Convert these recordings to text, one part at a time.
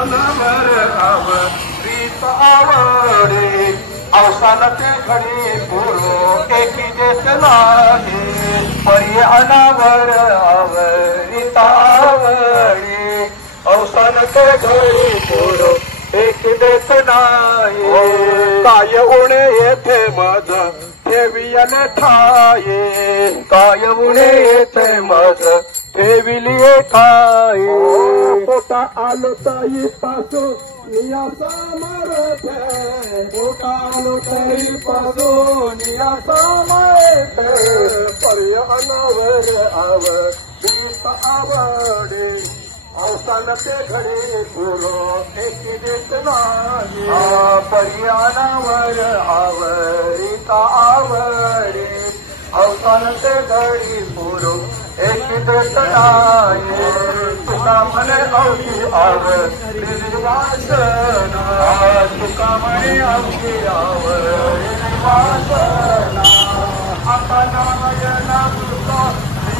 अनावर आवरीत आवडे अवसानाचे घडी पुरो एकी देश नाही परी अनावर आवरीत आवडे अवसानाचे घडी पुरो एकी देश नाही काय उणे येथे मज ठेवियन ठाये काय उणे येथे मज ठेविली ठाये पोटा आलो ताई पासो निया समरथ पोटा आलो ताई पासो निया समरथ पर्य अनावर आवडीत आवडे अवसानाचे घडी पुरो एकी देश नाही पर्य अनावर आवडीत आवडे अवसानाचे घडी पुरो एकी देश नाही तुका म्हणे अवघी आवडली वासना तुका म्हणे अवघी आवडली वासना आता नारायणा तुका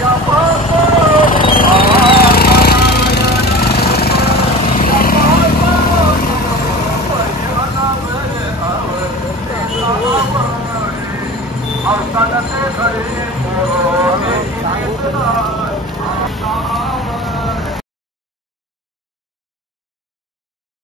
या अवसानाचे घडी पुरो एकी देश नाही